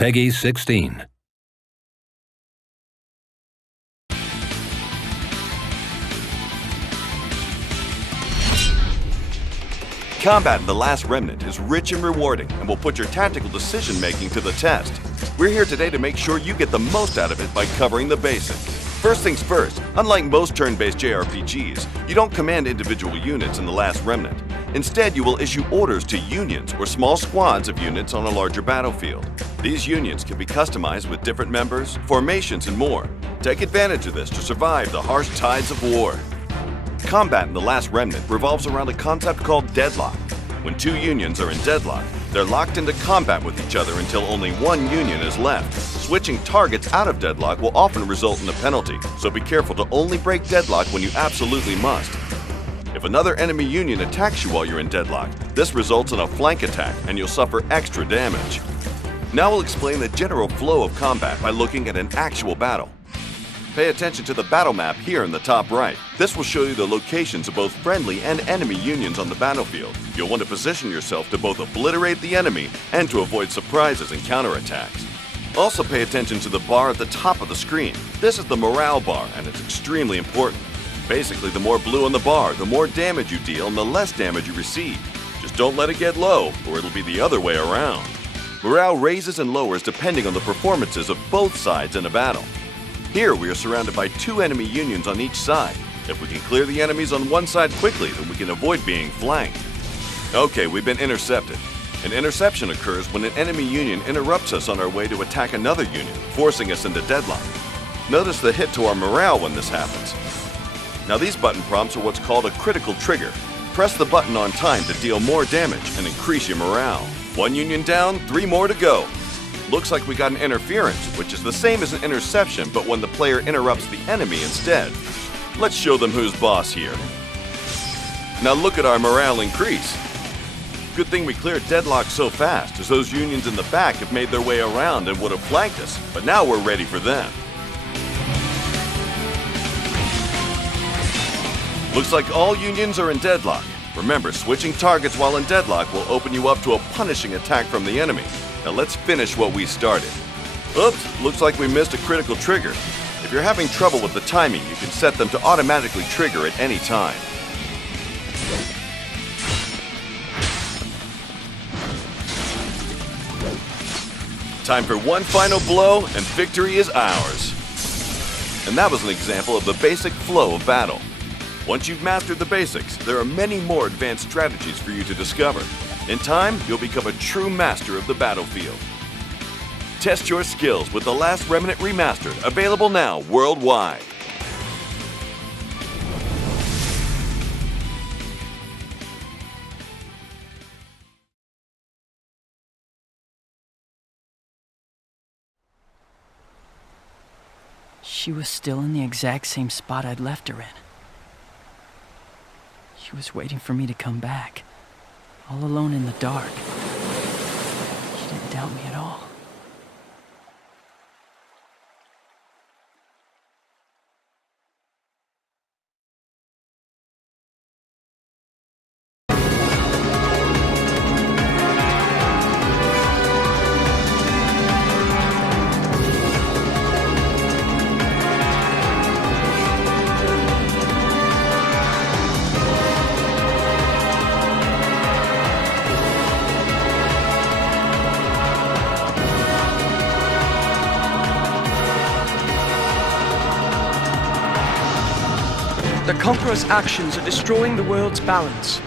Peggy 16. Combat in The Last Remnant is rich and rewarding and will put your tactical decision-making to the test. We're here today to make sure you get the most out of it by covering the basics. First things first, unlike most turn-based JRPGs, you don't command individual units in The Last Remnant. Instead, you will issue orders to unions or small squads of units on a larger battlefield. These unions can be customized with different members, formations, and more. Take advantage of this to survive the harsh tides of war. Combat in The Last Remnant revolves around a concept called deadlock. When two unions are in deadlock, they're locked into combat with each other until only one union is left. Switching targets out of deadlock will often result in a penalty, so be careful to only break deadlock when you absolutely must. If another enemy union attacks you while you're in deadlock, this results in a flank attack and you'll suffer extra damage. Now we'll explain the general flow of combat by looking at an actual battle. Pay attention to the battle map here in the top right. This will show you the locations of both friendly and enemy unions on the battlefield. You'll want to position yourself to both obliterate the enemy and to avoid surprises and counterattacks. Also pay attention to the bar at the top of the screen. This is the morale bar and it's extremely important. Basically, the more blue on the bar, the more damage you deal and the less damage you receive. Just don't let it get low or it'll be the other way around. Morale raises and lowers depending on the performances of both sides in a battle. Here we are surrounded by two enemy unions on each side. If we can clear the enemies on one side quickly, then we can avoid being flanked. Okay, we've been intercepted. An interception occurs when an enemy union interrupts us on our way to attack another union, forcing us into deadlock. Notice the hit to our morale when this happens. Now these button prompts are what's called a critical trigger. Press the button on time to deal more damage and increase your morale. One union down, 3 more to go. Looks like we got an interference, which is the same as an interception, but when the player interrupts the enemy instead. Let's show them who's boss here. Now look at our morale increase. Good thing we cleared deadlock so fast, as those unions in the back have made their way around and would have flanked us, but now we're ready for them. Looks like all unions are in deadlock. Remember, switching targets while in deadlock will open you up to a punishing attack from the enemy. Now let's finish what we started. Oops, looks like we missed a critical trigger. If you're having trouble with the timing, you can set them to automatically trigger at any time. Time for one final blow, and victory is ours. And that was an example of the basic flow of battle. Once you've mastered the basics, there are many more advanced strategies for you to discover. In time, you'll become a true master of the battlefield. Test your skills with The Last Remnant Remastered, available now worldwide. She was still in the exact same spot I'd left her in. She was waiting for me to come back, all alone in the dark. She didn't doubt me at all. The Conqueror's actions are destroying the world's balance.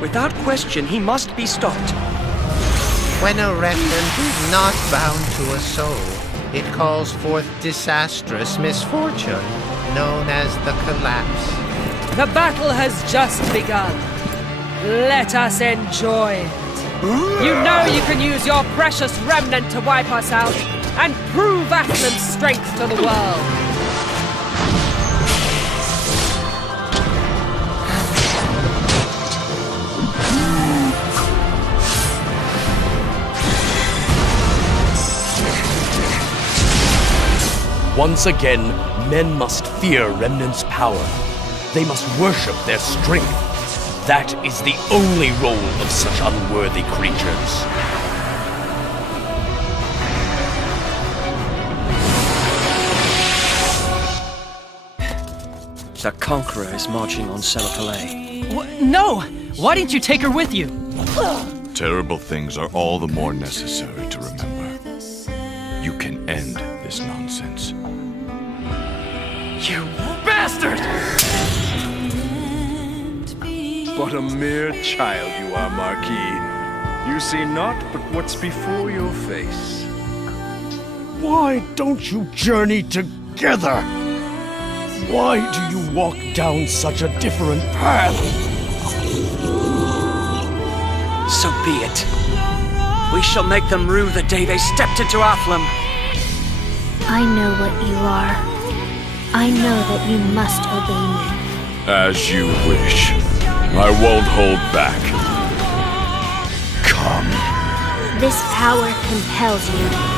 Without question, he must be stopped. When a remnant is not bound to a soul, it calls forth disastrous misfortune, known as the collapse. The battle has just begun. Let us enjoy it. You know you can use your precious remnant to wipe us out and prove Atlan's strength to the world. Once again, men must fear Remnant's power. They must worship their strength. That is the only role of such unworthy creatures. The Conqueror is marching on Selipale. No! Why didn't you take her with you? Terrible things are all the more necessary to remember. You can end this nonsense. You bastard! But a mere child you are, Marquis. You see naught but what's before your face. Why don't you journey together? Why do you walk down such a different path? So be it. We shall make them rue the day they stepped into Athlum. I know what you are. I know that you must obey me. As you wish. I won't hold back. Come. This power compels you.